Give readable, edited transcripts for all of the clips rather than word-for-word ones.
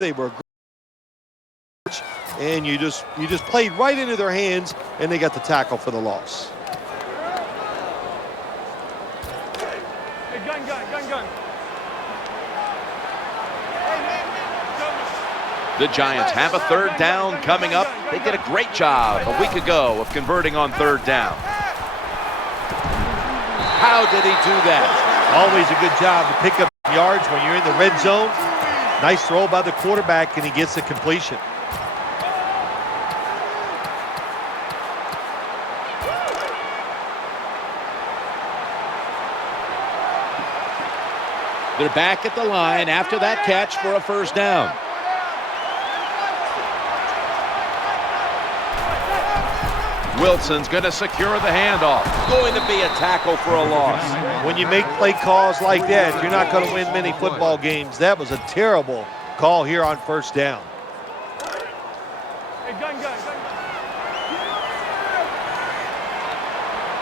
They were great, and you just played right into their hands, and they got the tackle for the loss. Hey, gun. The Giants have a third down coming up. They did a great job a week ago of converting on third down. How did he do that? Always a good job to pick up yards when you're in the red zone. Nice throw by the quarterback, and he gets the completion. They're back at the line after that catch for a first down. Wilson's going to secure the handoff. Going to be a tackle for a loss. When you make play calls like that, you're not going to win many football games. That was a terrible call here on first down. Hey, gun.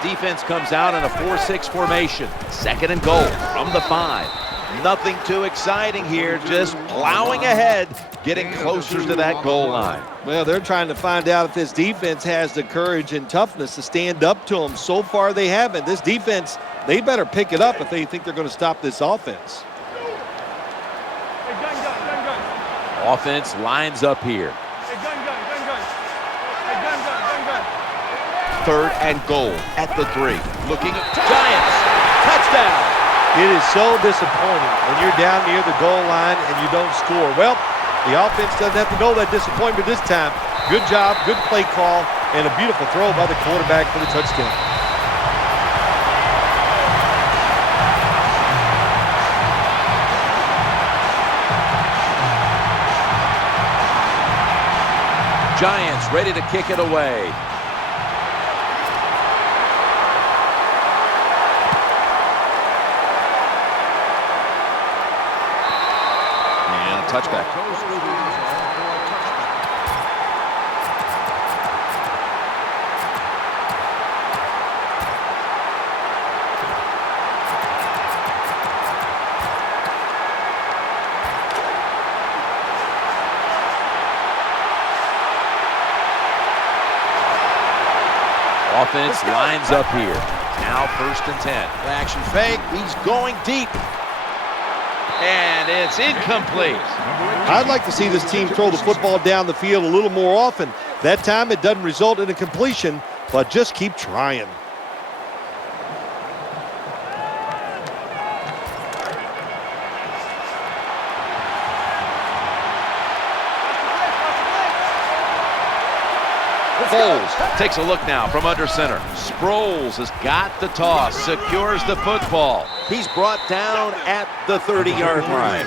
Defense comes out in a 4-6 formation. Second and goal from the 5. Nothing too exciting here, just plowing ahead, getting closer to that goal line. Well, they're trying to find out if this defense has the courage and toughness to stand up to them. So far, they haven't. This defense, they better pick it up if they think they're going to stop this offense. Hey, gun. Offense lines up here. Hey, gun. Hey, gun. Third and goal at the 3. Looking at Giants. Touchdown. It is so disappointing when you're down near the goal line and you don't score. Well, the offense doesn't have to know that disappointment this time. Good job, good play call, and a beautiful throw by the quarterback for the touchdown. Giants ready to kick it away. Touchback. Offense lines up here. Now 1st and 10. Action fake. He's going deep. And it's incomplete. I'd like to see this team throw the football down the field a little more often. That time it doesn't result in a completion, but just keep trying. Foles takes a look now from under center. Sproles has got the toss, secures the football. He's brought down at the 30-yard line.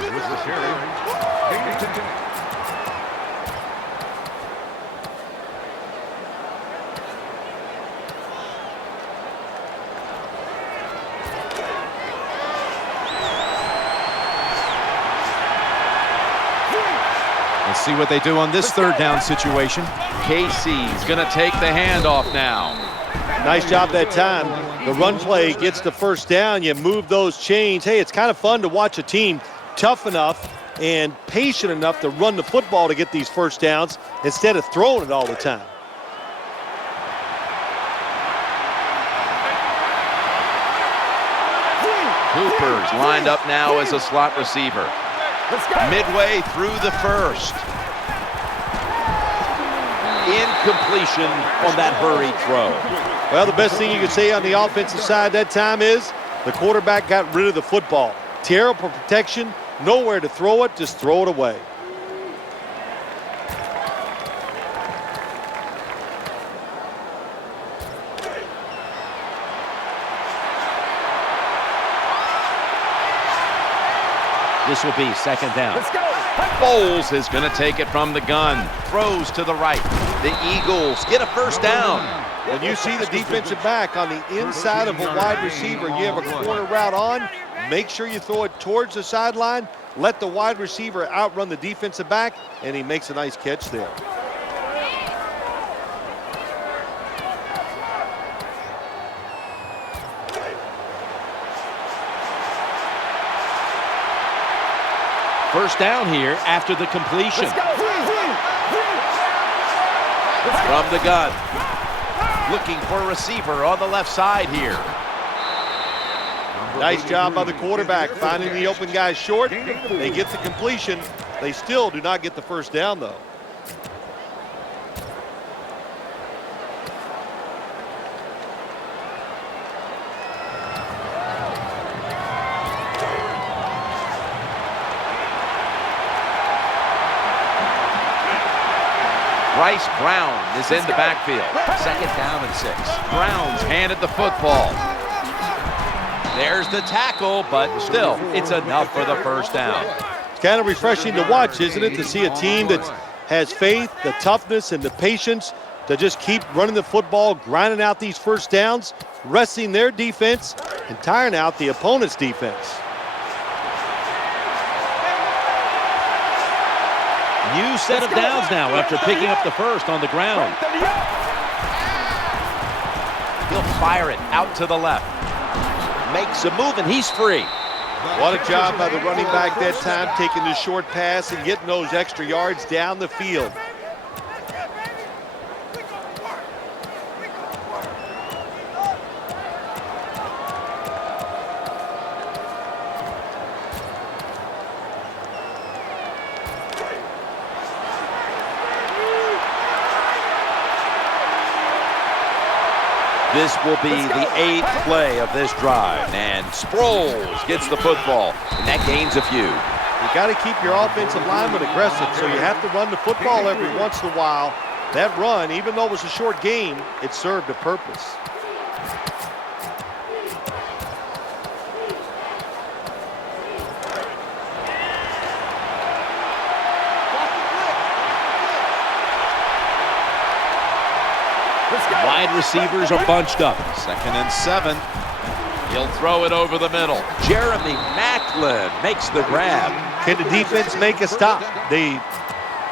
Let's see what they do on this third down situation. Casey's going to take the handoff now. Nice job that time. The run play gets the first down. You move those chains. Hey, it's kind of fun to watch a team tough enough and patient enough to run the football to get these first downs instead of throwing it all the time. Cooper's lined up now as a slot receiver. Midway through the first. Incompletion on that hurried throw. Well, the best thing you can say on the offensive side that time is the quarterback got rid of the football. Terrible protection, nowhere to throw it, just throw it away. This will be second down. Let's go. Foles is going to take it from the gun. Throws to the right. The Eagles get a first down. When you see the defensive back on the inside of a wide receiver, you have a corner route on, make sure you throw it towards the sideline, let the wide receiver outrun the defensive back, and he makes a nice catch there. First down here after the completion. From the gun. Looking for a receiver on the left side here. Nice job by the quarterback finding the open guy short. They get the completion. They still do not get the first down, though. Bryce Brown is in the backfield. Second down and 6. Brown's handed the football. There's the tackle, but still, it's enough for the first down. It's kind of refreshing to watch, isn't it, to see a team that has faith, the toughness, and the patience to just keep running the football, grinding out these first downs, resting their defense, and tiring out the opponent's defense. New set of downs now after picking up the first on the ground. He'll fire it out to the left. Makes a move and he's free. What a job by the running back that time, taking the short pass and getting those extra yards down the field. This will be the 8th play of this drive, and Sproles gets the football, and that gains a few. You got to keep your offensive lineman aggressive, so you have to run the football every once in a while. That run, even though it was a short game, it served a purpose. Wide receivers are bunched up. 2nd and 7. He'll throw it over the middle. Jeremy Maclin makes the grab. Can the defense make a stop? They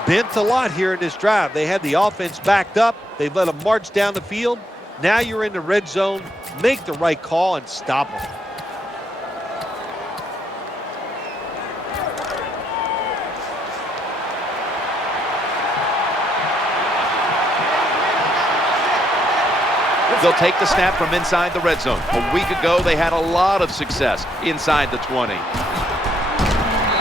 bent a lot here in this drive. They had the offense backed up. They've let them march down the field. Now you're in the red zone. Make the right call and stop them. They'll take the snap from inside the red zone. A week ago, they had a lot of success inside the 20.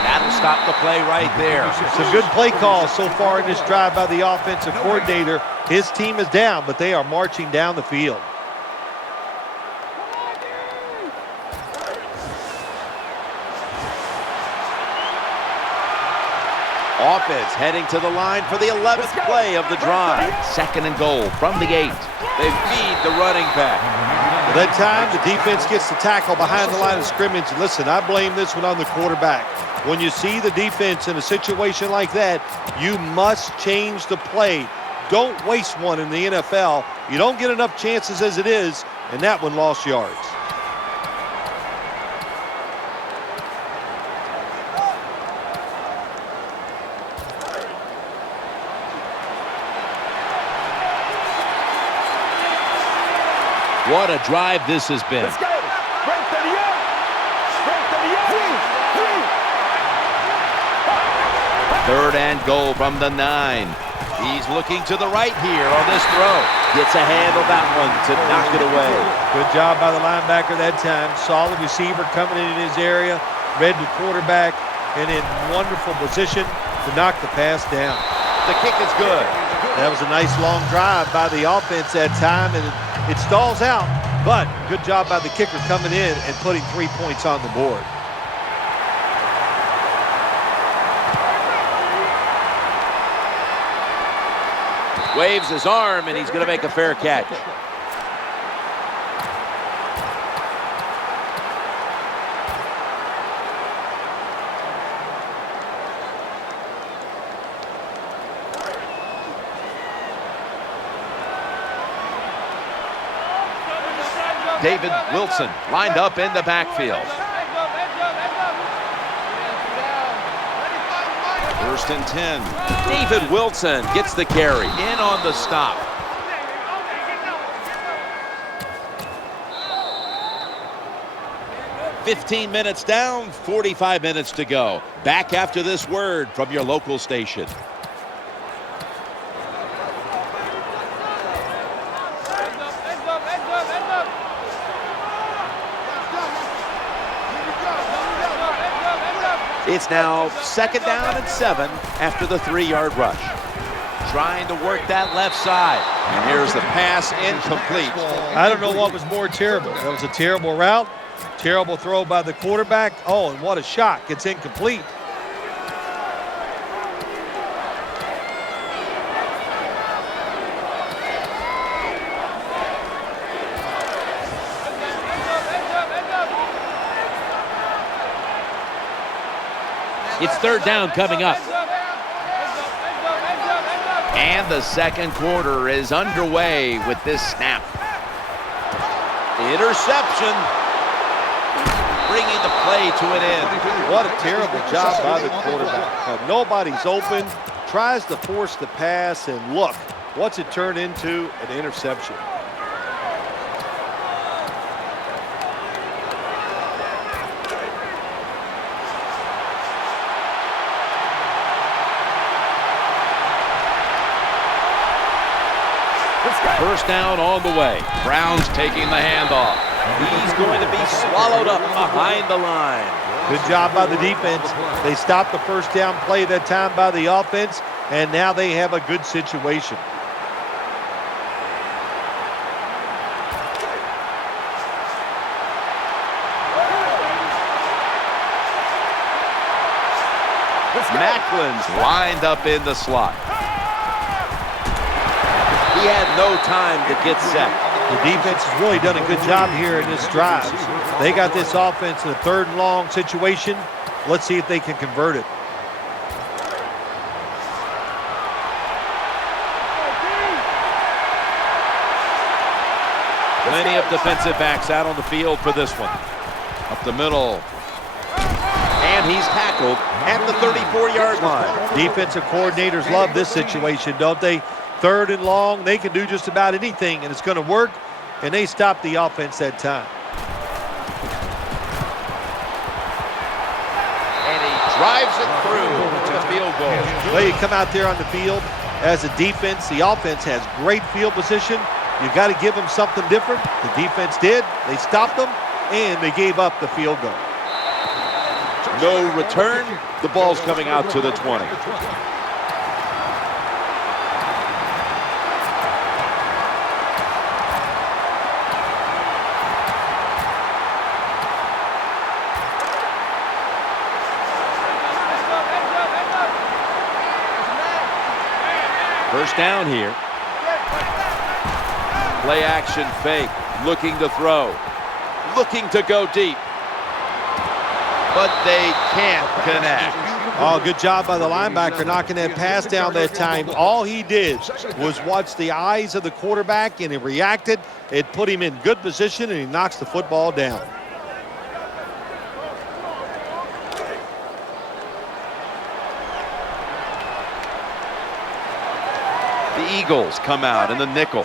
That'll stop the play right there. Some good play calls so far in this drive by the offensive coordinator. His team is down, but they are marching down the field. Offense heading to the line for the 11th play of the drive. 2nd and goal from the 8. They feed the running back. Well, that time, the defense gets the tackle behind the line of scrimmage. Listen, I blame this one on the quarterback. When you see the defense in a situation like that, you must change the play. Don't waste one in the NFL. You don't get enough chances as it is, and that one lost yards. What a drive this has been. Let's go. Break to the young. Break to the young. 3rd and goal from the 9. He's looking to the right here on this throw. Gets a hand on that one to knock it away. Good job by the linebacker that time. Saw the receiver coming in his area, read the quarterback, and in wonderful position to knock the pass down. The kick is good. That was a nice long drive by the offense that time, and it stalls out, but good job by the kicker coming in and putting 3 points on the board. Waves his arm, and he's going to make a fair catch. David Wilson lined up in the backfield. 1st and 10. David Wilson gets the carry. In on the stop. 15 minutes down, 45 minutes to go. Back after this word from your local station. It's now 2nd down and 7 after the 3-yard rush. Trying to work that left side. And here's the pass incomplete. I don't know what was more terrible. That was a terrible route, terrible throw by the quarterback. Oh, and what a shot. It's incomplete. It's 3rd down coming up. And the second quarter is underway with this snap. Interception. Bringing the play to an end. What a terrible job by the quarterback. Nobody's open, tries to force the pass, and look, what's it turned into? An interception. First down on the way. Browns taking the handoff. He's going to be swallowed up behind the line. Good job by the defense. They stopped the first down play that time by the offense, and now they have a good situation. Macklin's lined up in the slot. He had no time to get set. The defense has really done a good job here in this drive. They got this offense in a 3rd and long situation. Let's see if they can convert it. Plenty of defensive backs out on the field for this one. Up the middle. And he's tackled at the 34-yard line. Defensive coordinators love this situation, don't they? 3rd and long, they can do just about anything, and it's going to work, and they stop the offense that time. And he drives it through to the field goal. Well, you come out there on the field as a defense. The offense has great field position. You've got to give them something different. The defense did. They stopped them, and they gave up the field goal. No return. The ball's coming out to the 20. First down here. Play action fake. Looking to throw. Looking to go deep. But they can't connect. Oh, good job by the linebacker knocking that pass down that time. All he did was watch the eyes of the quarterback, and he reacted. It put him in good position, and he knocks the football down. The Eagles come out in the nickel.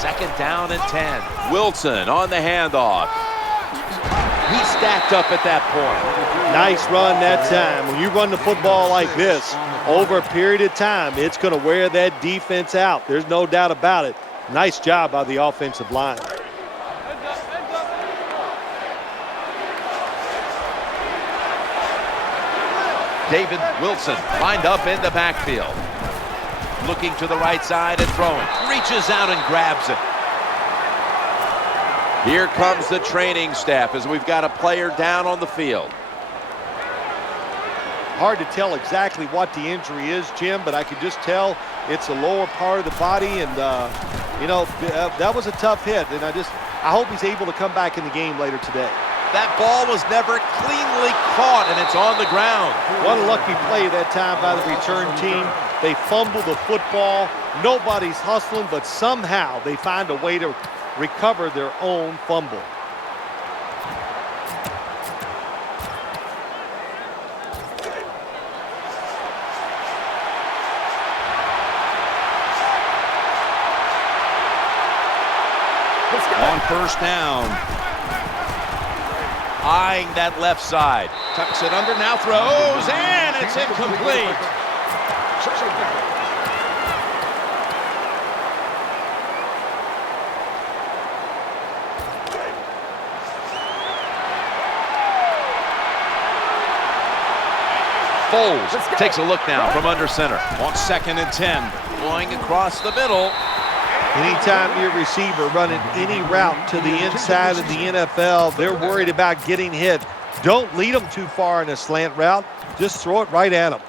2nd down and 10. Wilson on the handoff. He's stacked up at that point. Nice run that time. When you run the football like this, over a period of time, it's going to wear that defense out. There's no doubt about it. Nice job by the offensive line. David Wilson lined up in the backfield. Looking to the right side and throwing. Reaches out and grabs it. Here comes the training staff as we've got a player down on the field. Hard to tell exactly what the injury is, Jim, but I can just tell it's the lower part of the body, and that was a tough hit, and I hope he's able to come back in the game later today. That ball was never cleanly caught, and it's on the ground. What a lucky play that time by the return team. They fumble the football. Nobody's hustling, but somehow they find a way to recover their own fumble. On first down, eyeing that left side. Tucks it under, now throws, and it's incomplete. Foles takes a look now from under center. On 2nd and 10. Going across the middle. Anytime your receiver running any route to the inside of the NFL, they're worried about getting hit. Don't lead them too far in a slant route. Just throw it right at them.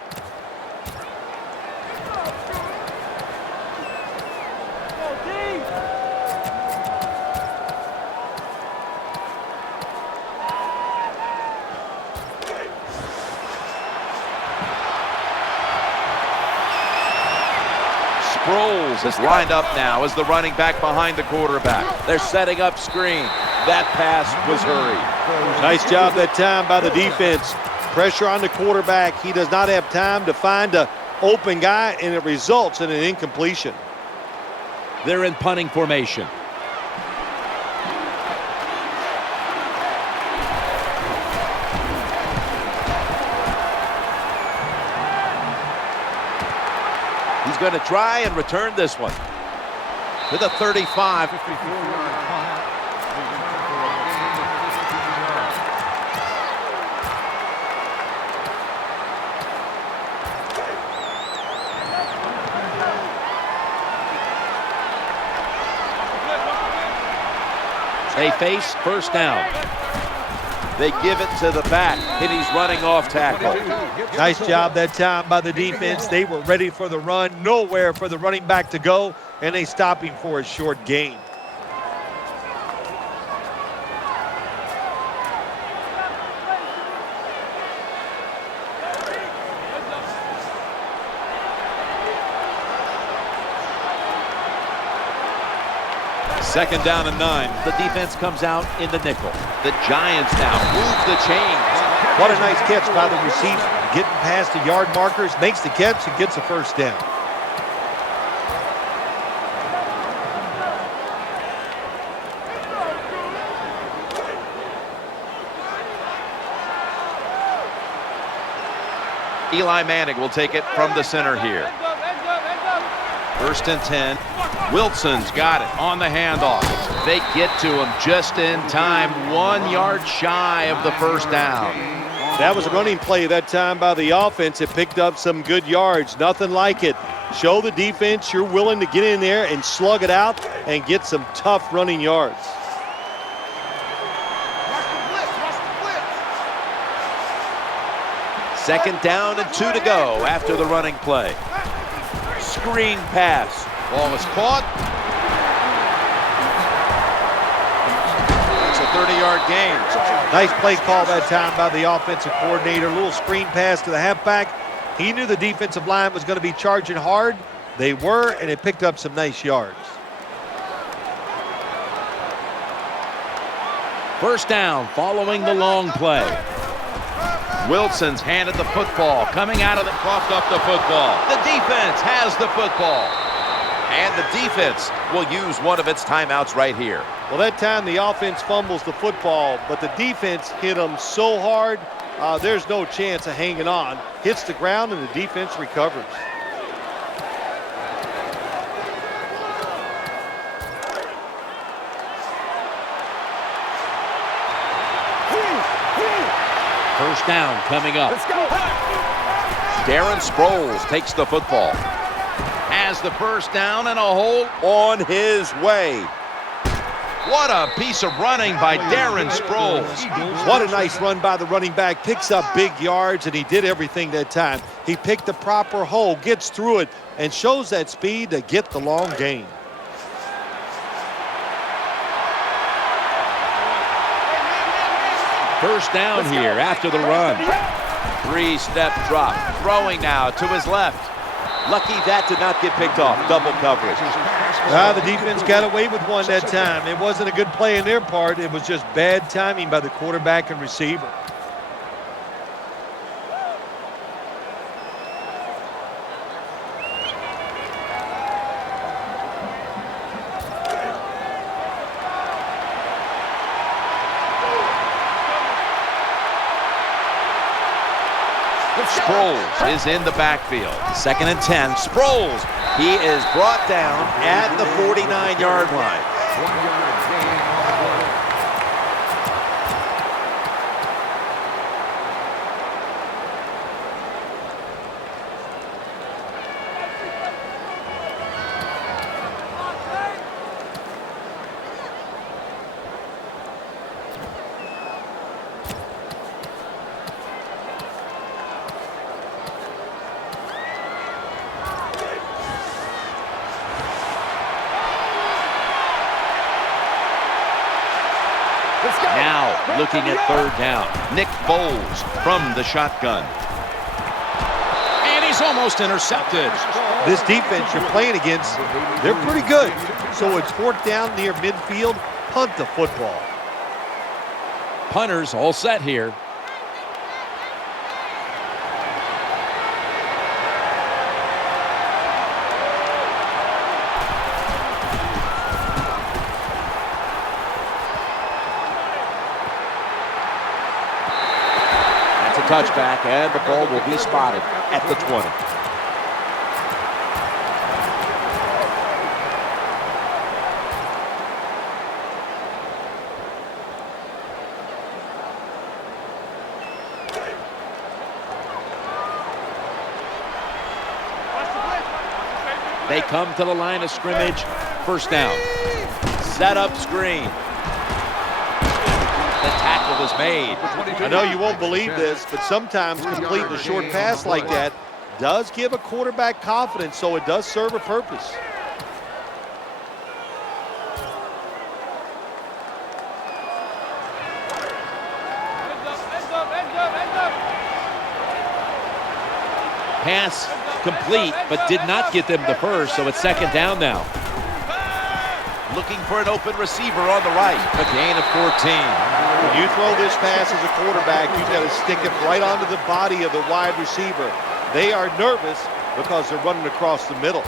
Sproles is lined up now as the running back behind the quarterback. They're setting up screen. That pass was hurried. Nice job that time by the defense. Pressure on the quarterback. He does not have time to find an open guy, and it results in an incompletion. They're in punting formation. He's going to try and return this one to the 35. They face first down. They give it to the back, and he's running off tackle. Nice job that time by the defense. They were ready for the run, nowhere for the running back to go, and they stop him for a short gain. Second down and 9. The defense comes out in the nickel. The Giants now move the chains. What a nice catch by the receiver. Getting past the yard markers, makes the catch, and gets a first down. Eli Manning will take it from the center here. 1st and 10. Wilson's got it on the handoff. They get to him just in time. 1 yard shy of the first down. That was a running play that time by the offense. It picked up some good yards. Nothing like it. Show the defense you're willing to get in there and slug it out and get some tough running yards. Second down and 2 to go after the running play. Screen pass. Ball is caught. It's a 30-yard gain. Nice play call that time by the offensive coordinator. A little screen pass to the halfback. He knew the defensive line was going to be charging hard. They were, and it picked up some nice yards. First down following the long play. Wilson's handed the football. Coming out of the coughed up the football. The defense has the football. And the defense will use one of its timeouts right here. Well, that time the offense fumbles the football, but the defense hit them so hard, there's no chance of hanging on. Hits the ground, and the defense recovers. First down coming up. Let's go. Darren Sproles takes the football. Has the first down and a hold on his way. What a piece of running by Darren Sproles. What a nice run by the running back. Picks up big yards, and he did everything that time. He picked the proper hole, gets through it, and shows that speed to get the long gain. First down here after the run. 3-step drop. Throwing now to his left. Lucky that did not get picked off. Double coverage. The defense got away with one that time. It wasn't a good play in their part. It was just bad timing by the quarterback and receiver. is in the backfield. 2nd and 10. Sproles. He is brought down at the 49-yard line. Now looking at 3rd down. Nick Foles from the shotgun. And he's almost intercepted. This defense you're playing against, they're pretty good. So it's 4th down near midfield. Punt the football. Punters all set here. Touchback, and the ball will be spotted at the 20. They come to the line of scrimmage. 1st down. Set up screen. The tackle is made. I know you won't believe this, but sometimes completing a short pass like that does give a quarterback confidence, so it does serve a purpose. Pass complete, but did not get them the first, so it's 2nd down now. Looking for an open receiver on the right. A gain of 14. When you throw this pass as a quarterback, you've got to stick it right onto the body of the wide receiver. They are nervous because they're running across the middle.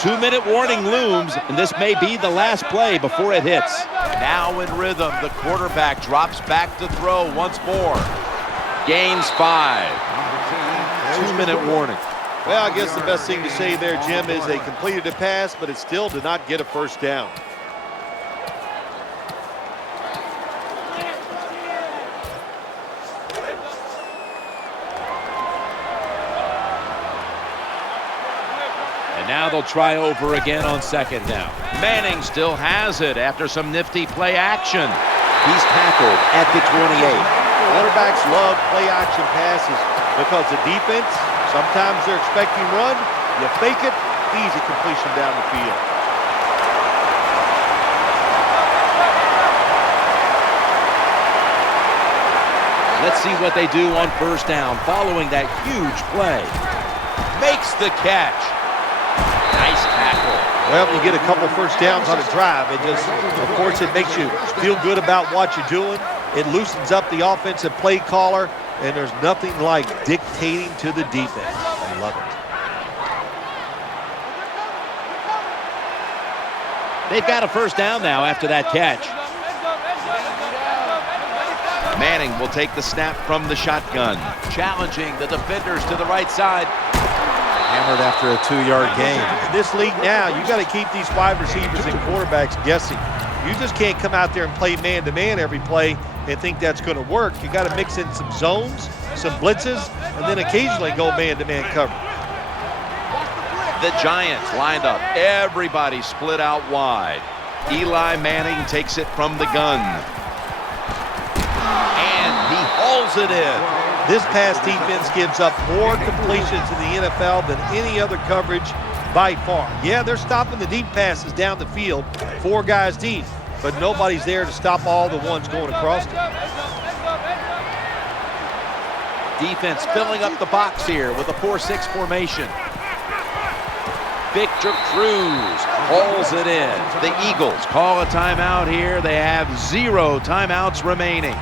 Two-minute warning looms, and this may be the last play before it hits. Now in rhythm, the quarterback drops back to throw once more. Gains 5. 2-minute warning. Well, I guess the best thing to say there, Jim, is they completed a pass, but it still did not get a 1st down. And now they'll try over again on 2nd down. Manning still has it after some nifty play action. He's tackled at the 28. Quarterbacks love play-action passes because the defense, sometimes they're expecting run. You fake it, easy completion down the field. Let's see what they do on 1st down following that huge play. Makes the catch. Nice tackle. Well, you get a couple 1st downs on a drive. It just, of course, it makes you feel good about what you're doing. It loosens up the offensive play caller, and there's nothing like dictating to the defense. I love it. They've got a 1st down now after that catch. Manning will take the snap from the shotgun. Challenging the defenders to the right side. Hammered after a 2-yard gain. In this league now, you got to keep these wide receivers and quarterbacks guessing. You just can't come out there and play man-to-man every play and think that's going to work. You got to mix in some zones, some blitzes, and then occasionally go man-to-man cover. The Giants lined up. Everybody split out wide. Eli Manning takes it from the gun. And he hauls it in. This pass defense gives up more completions in the NFL than any other coverage by far. Yeah, they're stopping the deep passes down the field, 4 guys deep, but nobody's there to stop all the ones going across them. Defense filling up the box here with a 4-6 formation. Victor Cruz hauls it in. The Eagles call a timeout here. They have 0 timeouts remaining.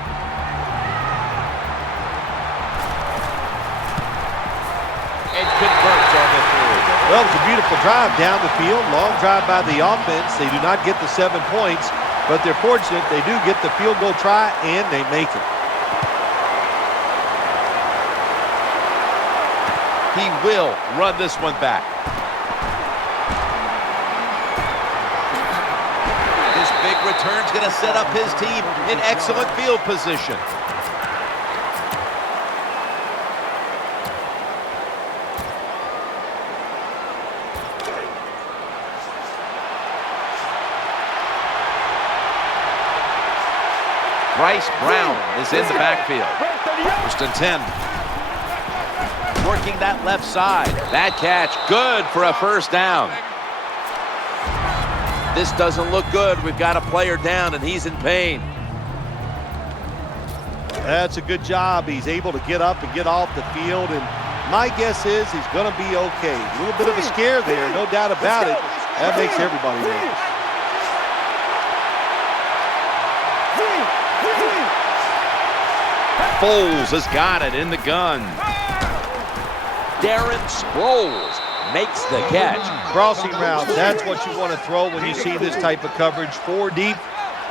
And converts on the 3. Well, it's a beautiful drive down the field. Long drive by the offense. They do not get the 7 points, but they're fortunate they do get the field goal try, and they make it. He will run this one back. This big return's going to set up his team in excellent field position. Bryce Brown is in the backfield. First and 10. Working that left side. That catch, good for a first down. This doesn't look good. We've got a player down, and he's in pain. That's a good job. He's able to get up and get off the field, and my guess is he's going to be okay. A little bit of a scare there, no doubt about it. That makes everybody nervous. Foles has got it in the gun. Darren Sproles makes the catch. Crossing routes, that's what you want to throw when you see this type of coverage. 4 deep,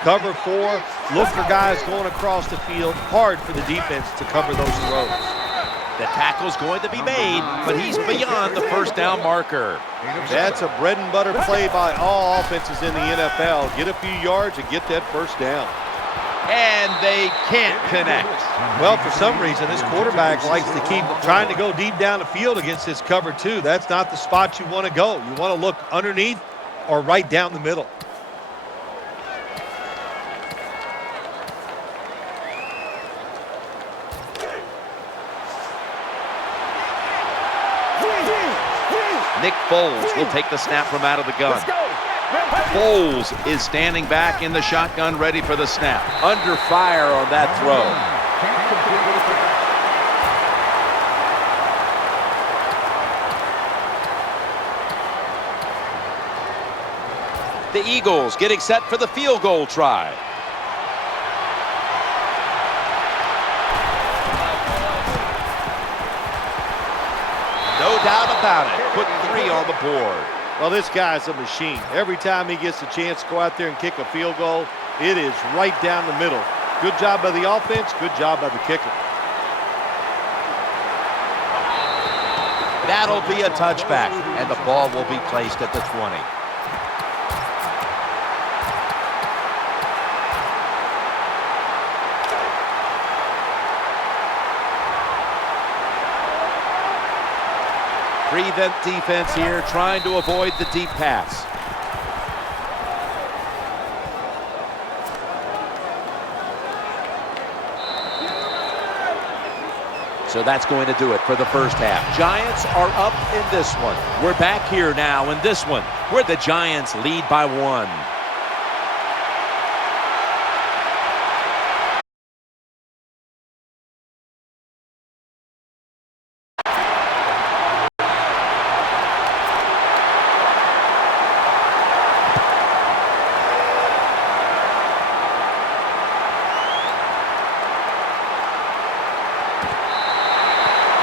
cover 4. Look for guys going across the field. Hard for the defense to cover those throws. The tackle's going to be made, but he's beyond the first down marker. That's a bread and butter play by all offenses in the NFL. Get a few yards and get that first down. And they can't connect. Well, for some reason, this quarterback likes to keep trying to go deep down the field against this cover 2. That's not the spot you want to go. You want to look underneath or right down the middle. Nick Foles will take the snap from out of the gun. Foles is standing back in the shotgun, ready for the snap. Under fire on that throw. The Eagles getting set for the field goal try. No doubt about it. Put 3 on the board. Well, this guy's a machine. Every time he gets a chance to go out there and kick a field goal, it is right down the middle. Good job by the offense, good job by the kicker. That'll be a touchback, and the ball will be placed at the 20. Prevent defense here, trying to avoid the deep pass. So that's going to do it for the first half. Giants are up in this one. We're back here now in this one, where the Giants lead by 1.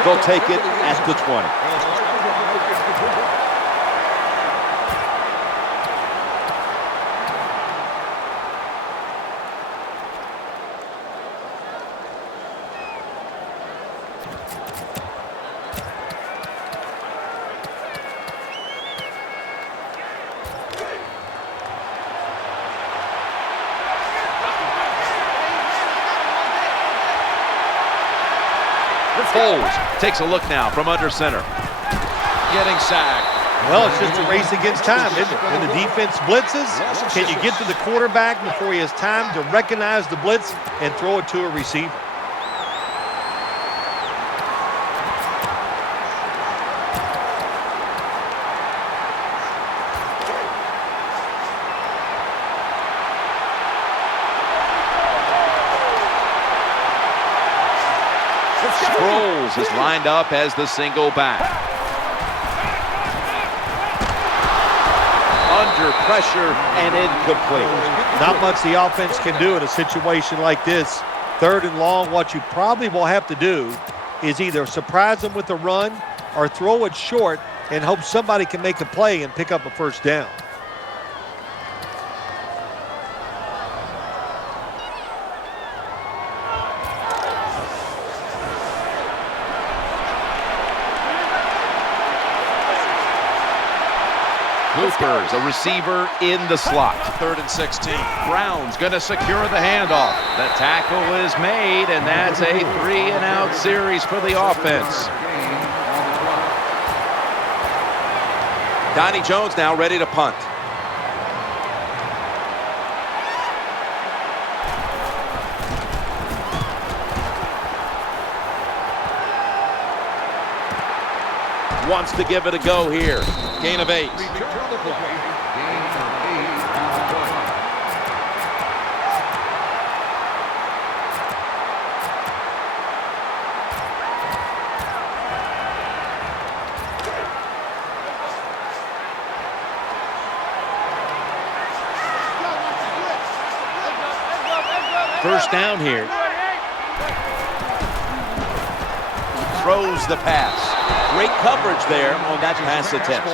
They'll take it at the 20. Foles takes a look now from under center. Getting sacked. Well, it's just a race against time, isn't it? When the defense blitzes, can you get to the quarterback before he has time to recognize the blitz and throw it to a receiver? Sproles is lined up as the single back. Under pressure and incomplete. Not much the offense can do in a situation like this. 3rd and long, what you probably will have to do is either surprise them with a run or throw it short and hope somebody can make a play and pick up a first down. Cooper's a receiver in the slot. 3rd and 16. Brown's going to secure the handoff. The tackle is made, and that's a 3-and-out series for the offense. Donnie Jones now ready to punt. Wants to give it a go here. Gain of 8. First down here. Throws the pass. Great coverage there on that pass attempt.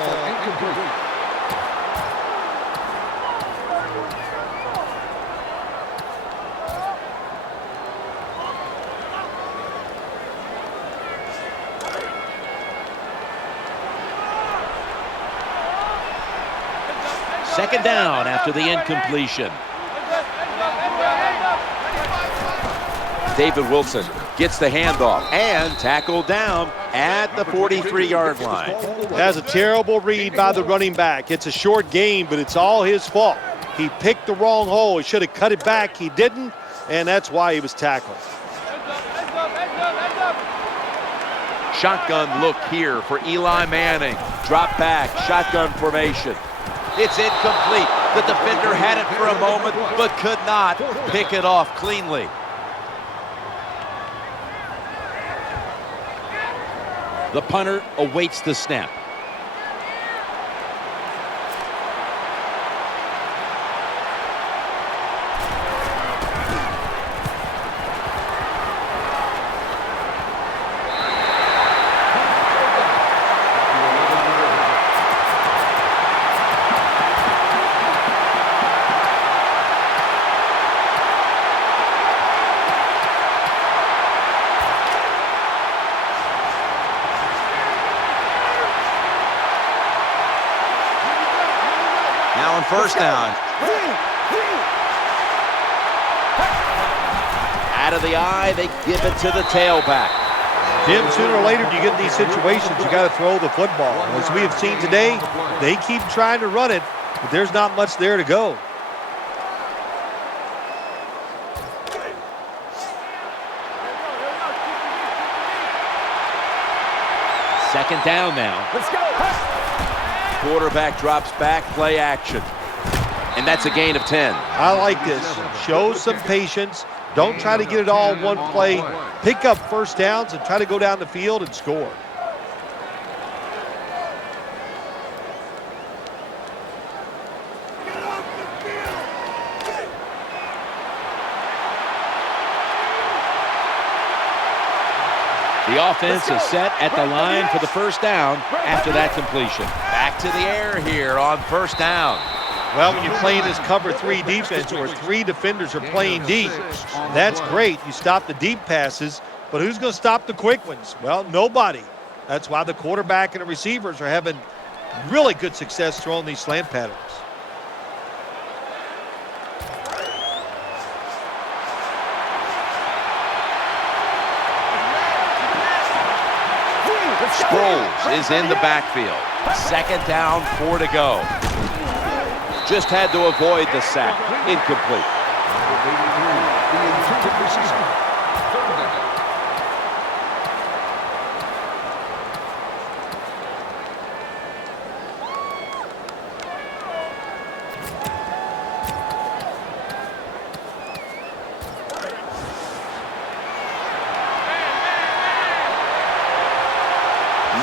Second down after the incompletion. David Wilson gets the handoff and tackled down at the 43-yard line. That's a terrible read by the running back. It's a short game, but it's all his fault. He picked the wrong hole. He should have cut it back. He didn't, and that's why he was tackled. Shotgun look here for Eli Manning. Drop back, shotgun formation. It's incomplete. The defender had it for a moment, but could not pick it off cleanly. The punter awaits the snap. Now on first down. Out of the eye, they give it to the tailback. Jim, sooner or later you get in these situations, you got to throw the football. As we have seen today, they keep trying to run it, but there's not much there to go. Second down now. Let's go. Quarterback drops back, play action. And that's a gain of 10. I like this. Show some patience. Don't try to get it all in one play. Pick up first downs and try to go down the field and score. The offense is set at the line for the first down after that completion. Back to the air here on first down. Well, when you're playing this cover 3 defense where 3 defenders are playing deep, that's great. You stop the deep passes, but who's going to stop the quick ones? Well, nobody. That's why the quarterback and the receivers are having really good success throwing these slant patterns. Sproles is in the backfield. Second down, 4 to go. Just had to avoid the sack. Incomplete.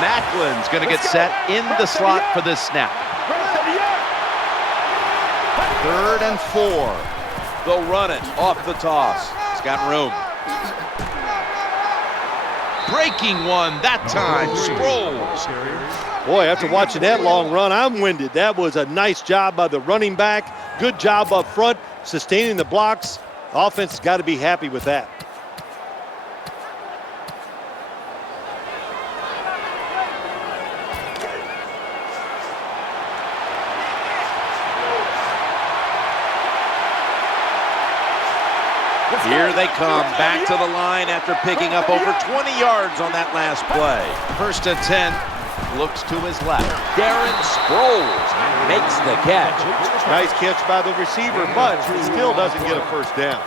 Macklin's going to get set in the slot for this snap. 3rd and 4. They'll run it off the toss. It's got room. Breaking one that time. Sproles. Boy, after watching that long run, I'm winded. That was a nice job by the running back. Good job up front, sustaining the blocks. Offense has got to be happy with that. Here they come back to the line after picking up over 20 yards on that last play. 1st and 10. Looks to his left. Darren Sproles makes the catch. Nice catch by the receiver, but he still doesn't get a first down.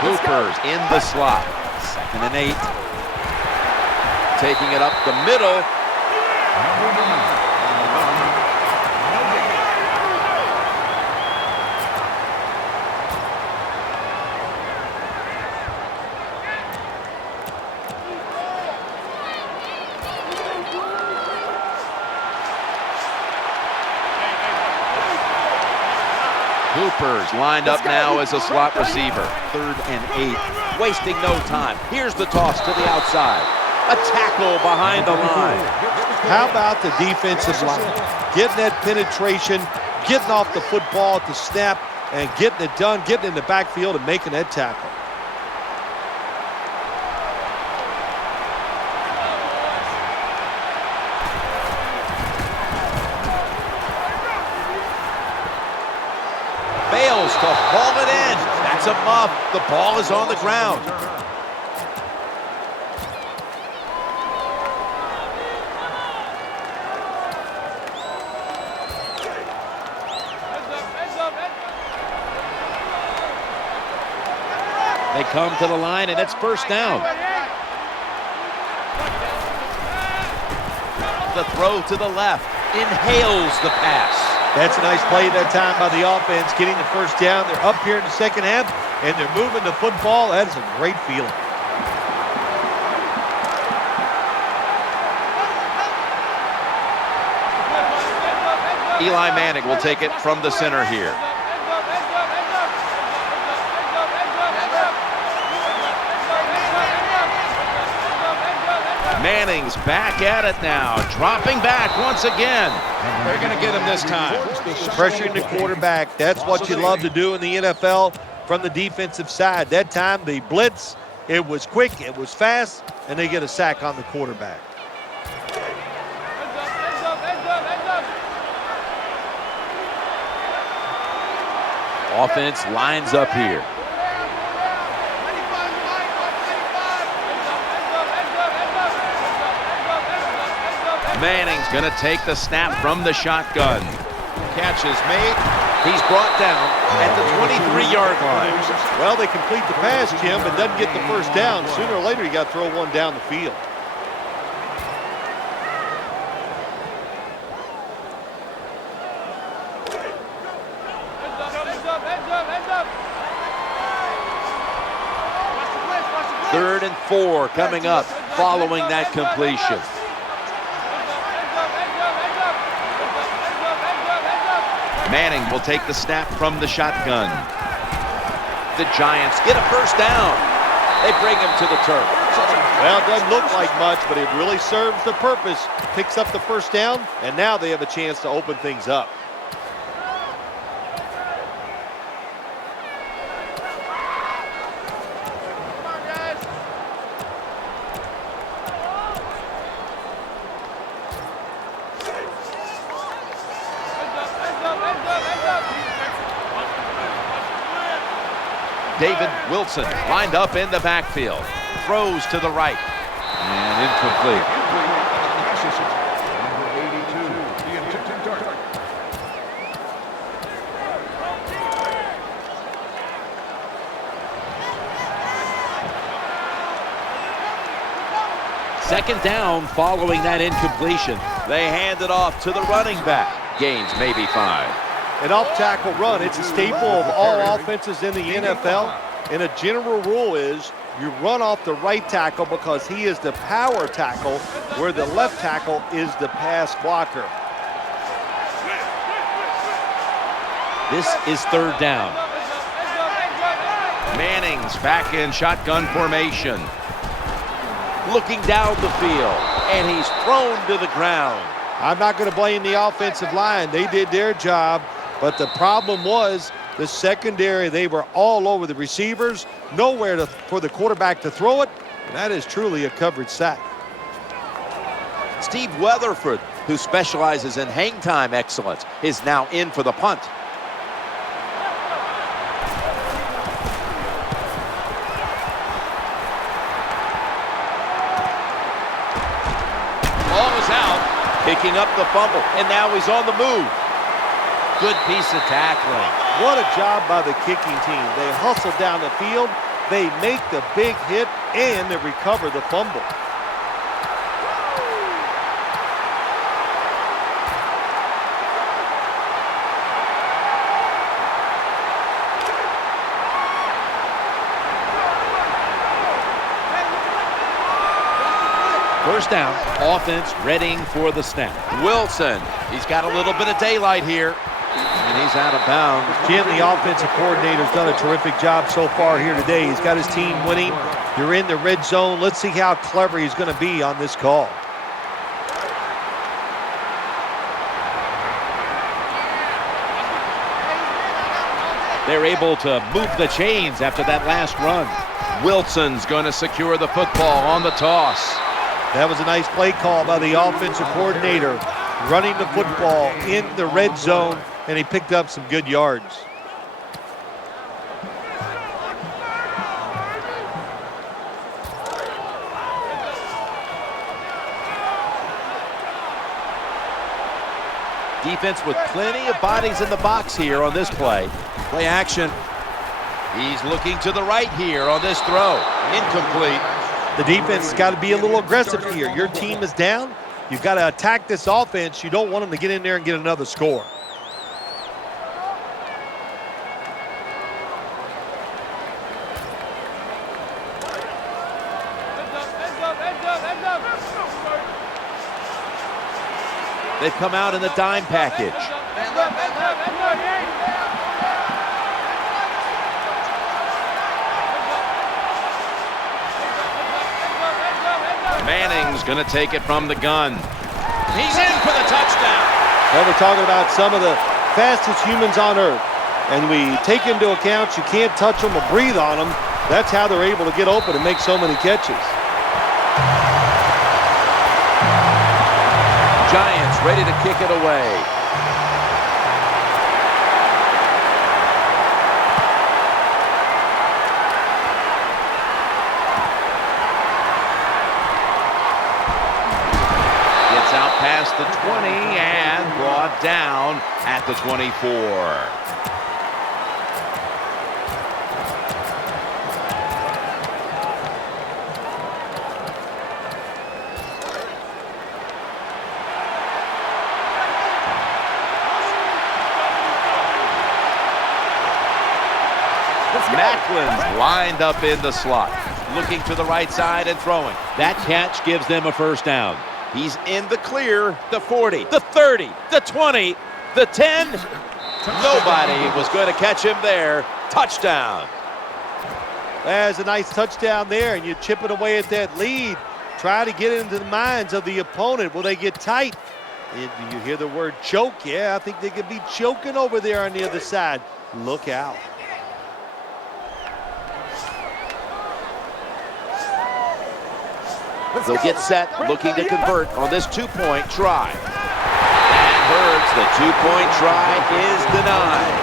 Cooper's in the slot. 2nd and 8. Taking it up the middle. Cooper's lined up now as a slot receiver. 3rd and 8. Wasting no time. Here's the toss to the outside. A tackle behind the line. How about the defensive line? Getting that penetration, getting off the football at the snap, and getting it done, getting in the backfield and making that tackle. Fails to haul it in. That's a muff. The ball is on the ground. They come to the line, and it's 1st down. The throw to the left. Inhales the pass. That's a nice play that time by the offense, getting the first down. They're up here in the 2nd half, and they're moving the football. That is a great feeling. Eli Manning will take it from the center here. Manning's back at it now, dropping back once again. They're going to get him this time. Pressuring the quarterback. That's what you love to do in the NFL from the defensive side. That time, the blitz, it was quick, it was fast, and they get a sack on the quarterback. Offense lines up here. Manning's going to take the snap from the shotgun. Catch is made. He's brought down at the 23-yard line. Well, they complete the pass, Jim, but doesn't get the first down. Sooner or later, you got to throw one down the field. Third and 4 coming up following that completion. Manning will take the snap from the shotgun. The Giants get a first down. They bring him to the turf. Well, it doesn't look like much, but it really serves the purpose. Picks up the first down, and now they have a chance to open things up. David Wilson lined up in the backfield. Throws to the right. And incomplete. Second down following that incompletion. They hand it off to the running back. Gains maybe 5. An off-tackle run, it's a staple of all offenses in the NFL. And a general rule is you run off the right tackle because he is the power tackle, where the left tackle is the pass blocker. This is third down. Manning's back in shotgun formation. Looking down the field, and he's thrown to the ground. I'm not going to blame the offensive line. They did their job, but the problem was the secondary. They were all over the receivers, nowhere for the quarterback to throw it, and that is truly a coverage sack. Steve Weatherford, who specializes in hang time excellence, is now in for the punt. Ball is out, picking up the fumble, and now he's on the move. Good piece of tackling. What a job by the kicking team. They hustle down the field, they make the big hit, and they recover the fumble. First down, offense readying for the snap. Wilson, he's got a little bit of daylight here, and he's out of bounds. Jim, the offensive coordinator's done a terrific job so far here today. He's got his team winning. You're in the red zone. Let's see how clever he's going to be on this call. They're able to move the chains after that last run. Wilson's going to secure the football on the toss. That was a nice play call by the offensive coordinator, running the football in the red zone, and he picked up some good yards. Defense with plenty of bodies in the box here on this play. Play action. He's looking to the right here on this throw. Incomplete. The defense has got to be a little aggressive here. Your team is down. You've got to attack this offense. You don't want them to get in there and get another score. They've come out in the dime package. Manning's going to take it from the gun. He's in for the touchdown. Well, we're talking about some of the fastest humans on earth. And we take into account you can't touch them or breathe on them. That's how they're able to get open and make so many catches. Giants ready to kick it away. Gets out past the 20 and brought down at the 24. Macklin's lined up in the slot, looking to the right side and throwing. That catch gives them a first down. He's in the clear. The 40, the 30, the 20, the 10. Nobody was going to catch him there. Touchdown. There's a nice touchdown there, and you're chipping away at that lead. Try to get into the minds of the opponent. Will they get tight? And you hear the word choke? Yeah, I think they could be choking over there on the other side. Look out. They'll get set, looking to convert on this two-point try. That hurts. The two-point try is denied.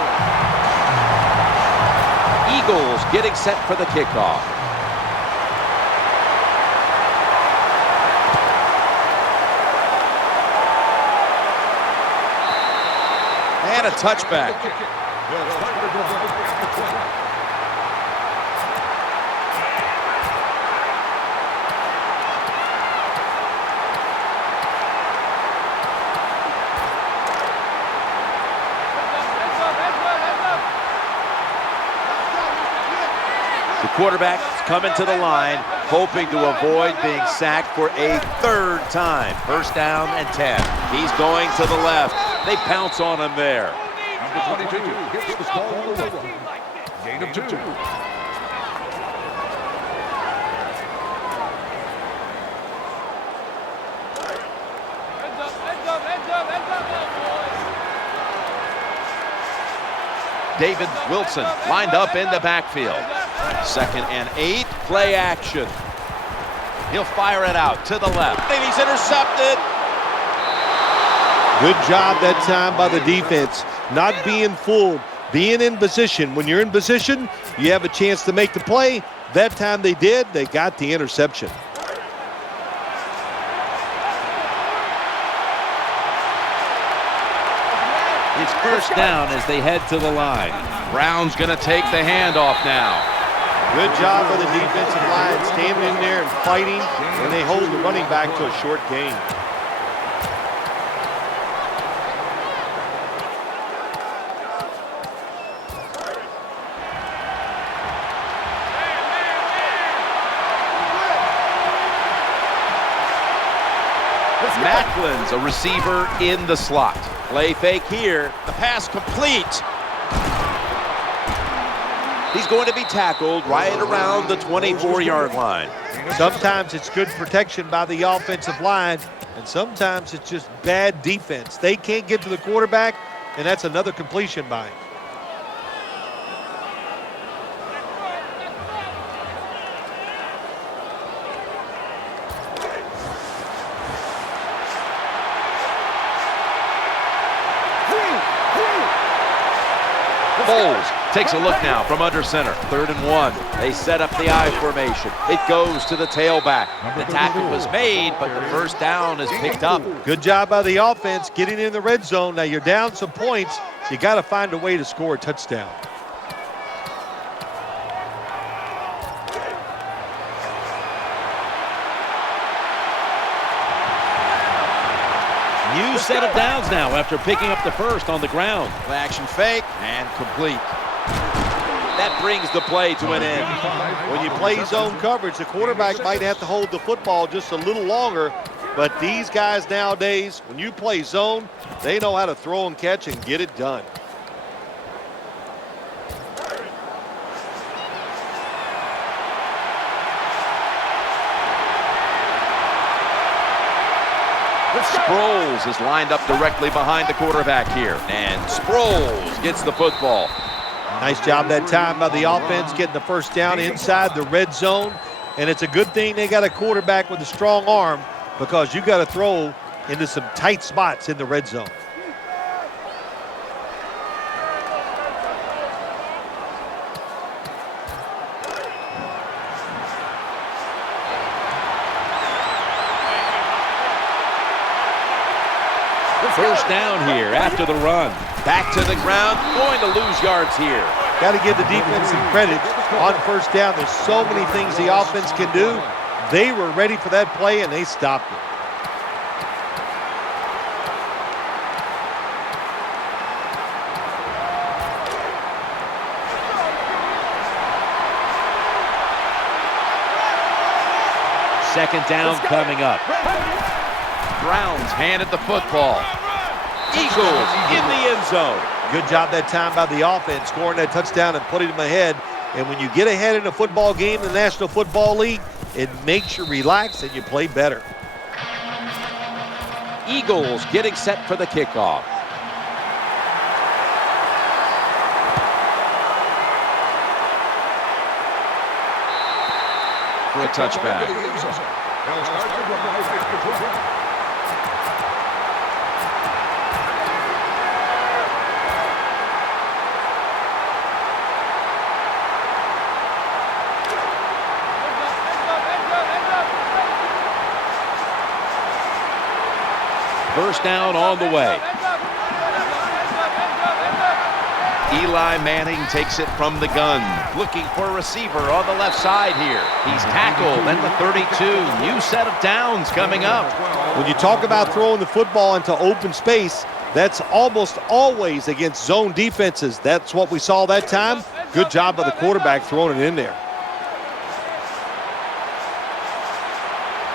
Eagles getting set for the kickoff. And a touchback. Quarterback coming to the line, hoping to avoid being sacked for a third time. First down and 10. He's going to the left. They pounce on him there. Number 22 hits the ball on the run. Gain of 2. David Wilson lined up in the backfield. 2nd and 8. Play action. He'll fire it out to the left. And he's intercepted. Good job that time by the defense. Not being fooled, being in position. When you're in position, you have a chance to make the play. That time they did. They got the interception. It's first down as they head to the line. Brown's going to take the handoff now. Good job by the defensive line, standing in there and fighting, and they hold the running back to a short gain. Macklin's a receiver in the slot. Play fake here. The pass complete. He's going to be tackled right around the 24-yard line. Sometimes it's good protection by the offensive line, and sometimes it's just bad defense. They can't get to the quarterback, and that's another completion by him. Bowles takes a look now from under center. 3rd and 1. They set up the I formation. It goes to the tailback. The tackle was made, but the first down is picked up. Good job by the offense getting in the red zone. Now you're down some points. You got to find a way to score a touchdown. New set of downs now after picking up the first on the ground. Play action fake and complete. That brings the play to an end. When you play zone coverage, the quarterback might have to hold the football just a little longer, but these guys nowadays, when you play zone, they know how to throw and catch and get it done. Sproles is lined up directly behind the quarterback here. And Sproles gets the football. Nice job that time by the offense getting the first down inside the red zone. And it's a good thing they got a quarterback with a strong arm, because you got to throw into some tight spots in the red zone. First down here after the run. Back to the ground, going to lose yards here. Got to give the defense some credit on first down. There's so many things the offense can do. They were ready for that play, and they stopped it. Second down coming up. Browns handed the football. Eagles in the end zone. Good job that time by the offense, scoring that touchdown and putting them ahead. And when you get ahead in a football game in the National Football League, it makes you relax and you play better. Eagles getting set for the kickoff. For a touchback. First down on the way. Eli Manning takes it from the gun. Looking for a receiver on the left side here. He's tackled at the 32. New set of downs coming up. When you talk about throwing the football into open space, that's almost always against zone defenses. That's what we saw that time. Good job by the quarterback throwing it in there.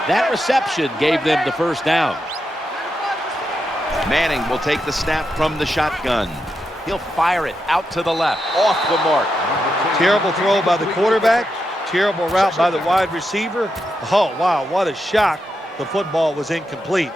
That reception gave them the first down. Manning will take the snap from the shotgun. He'll fire it out to the left, off the mark. Terrible throw by the quarterback. Terrible route by the wide receiver. Oh, wow, what a shock. The football was incomplete.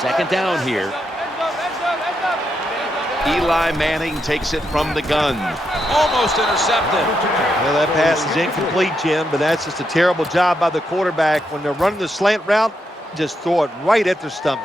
Second down here. Eli Manning takes it from the gun. Almost intercepted. Well, that pass is incomplete, Jim, but that's just a terrible job by the quarterback. When they're running the slant route, just throw it right at their stomach.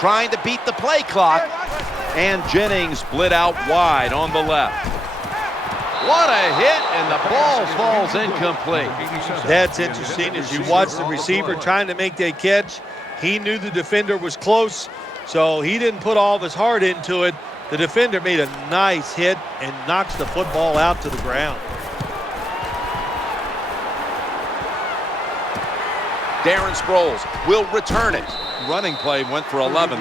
Trying to beat the play clock. And Jennings split out wide on the left. What a hit, and the ball falls incomplete. That's interesting. As you watch the receiver trying to make that catch, he knew the defender was close, so he didn't put all of his heart into it. The defender made a nice hit and knocks the football out to the ground. Darren Sproles will return it. Running play went for 11.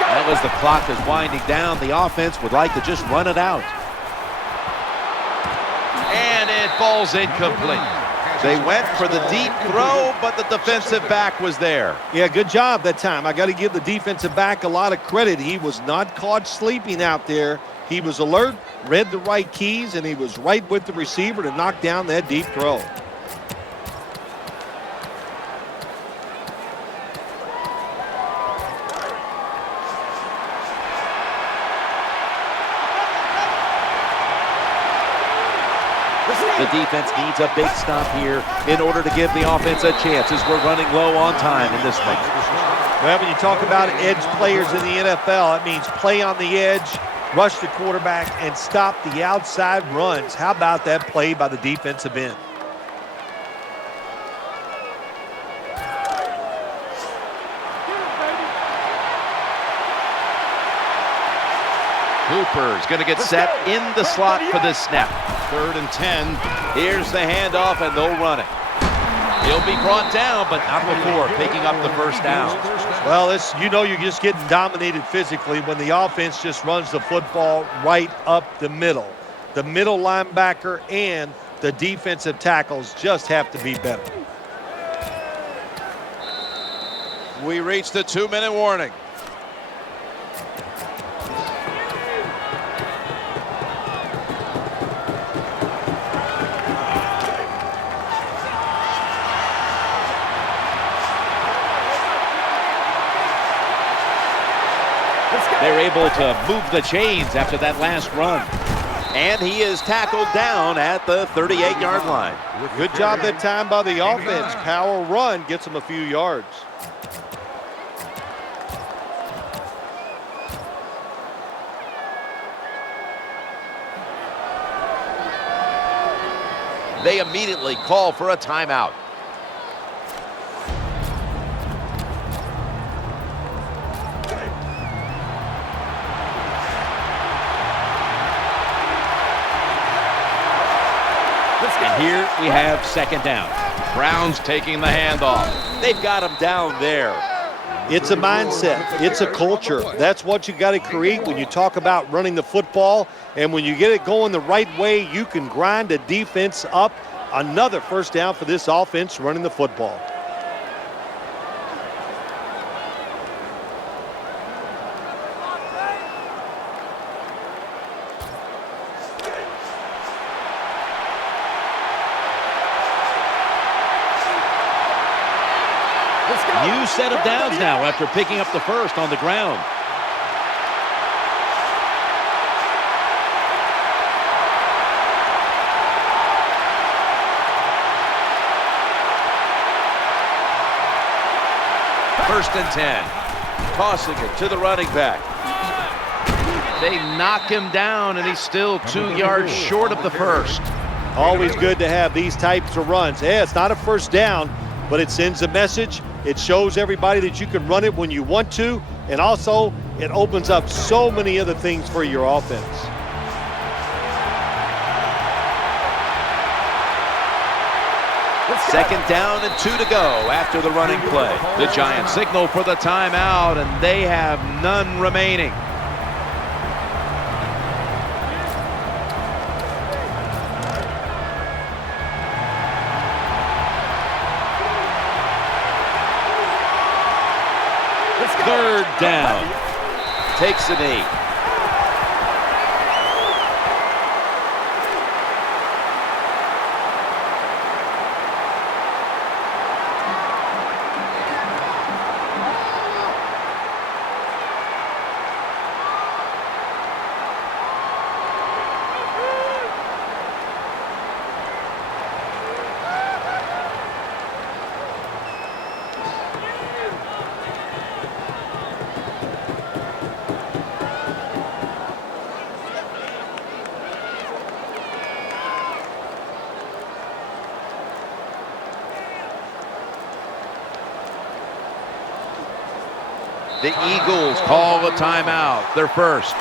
Well, as the clock is winding down, the offense would like to just run it out. And it falls incomplete. They went for the deep throw, but the defensive back was there. Yeah, good job that time. I got to give the defensive back a lot of credit. He was not caught sleeping out there. He was alert, read the right keys, and he was right with the receiver to knock down that deep throw. The defense needs a big stop here in order to give the offense a chance as we're running low on time in this one. Well, when you talk about edge players in the NFL, it means play on the edge, rush the quarterback, and stop the outside runs. How about that play by the defensive end? Cooper's going to get set in the slot for this snap. 3rd and 10. Here's the handoff, and they'll run it. He'll be brought down, but not before picking up the first down. Well, you know you're just getting dominated physically when the offense just runs the football right up the middle. The middle linebacker and the defensive tackles just have to be better. We reached the 2-minute warning. They're able to move the chains after that last run. And he is tackled down at the 38-yard line. Good job that time by the offense. Power run gets them a few yards. They immediately call for a timeout. And here we have second down. Browns taking the handoff. They've got him down there. It's a mindset. It's a culture. That's what you got to create when you talk about running the football. And when you get it going the right way, you can grind a defense up. Another first down for this offense running the football. New set of downs now after picking up the first on the ground. First and 10. Tossing it to the running back. They knock him down, and he's still 2 yards short of the first. Always good to have these types of runs. Yeah, it's not a first down, but it sends a message. It shows everybody that you can run it when you want to, and also it opens up so many other things for your offense. Second down and 2 to go after the running play. The Giants signal for the timeout, and they have none remaining. Third down. Takes a knee. The Eagles call a timeout, their first.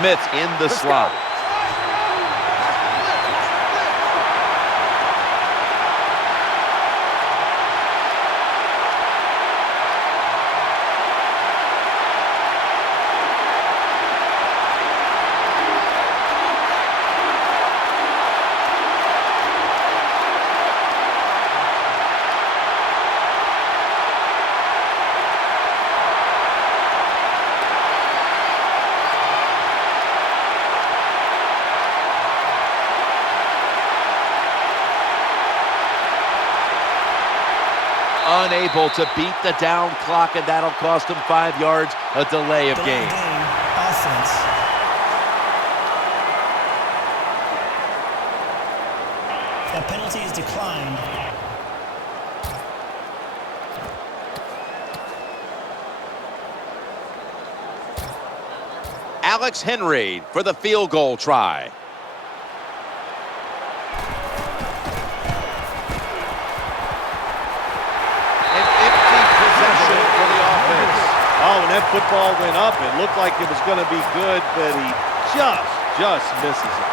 Smith in the slot. Unable to beat the down clock, and that'll cost him 5 yards, a delay of game. Offense. That penalty is declined. Alex Henry for the field goal try. Oh, when that football went up, it looked like it was going to be good, but he just misses it.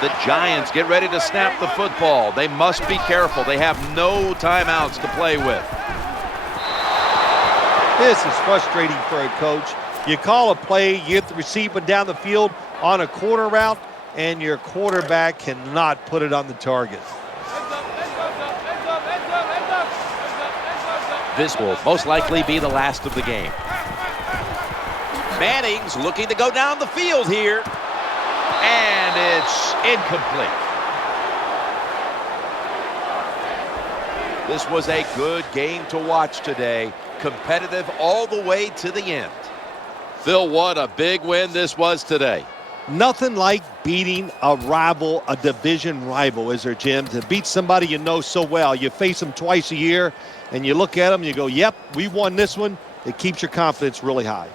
The Giants get ready to snap the football. They must be careful. They have no timeouts to play with. This is frustrating for a coach. You call a play, you get the receiver down the field on a corner route, and your quarterback cannot put it on the target. This will most likely be the last of the game. Manning's looking to go down the field here. And it's incomplete. This was a good game to watch today. Competitive all the way to the end. Phil, what a big win this was today. Nothing like beating a rival, a division rival, is there, Jim? To beat somebody you know so well. You face them twice a year, and you look at them and you go, yep, we won this one. It keeps your confidence really high.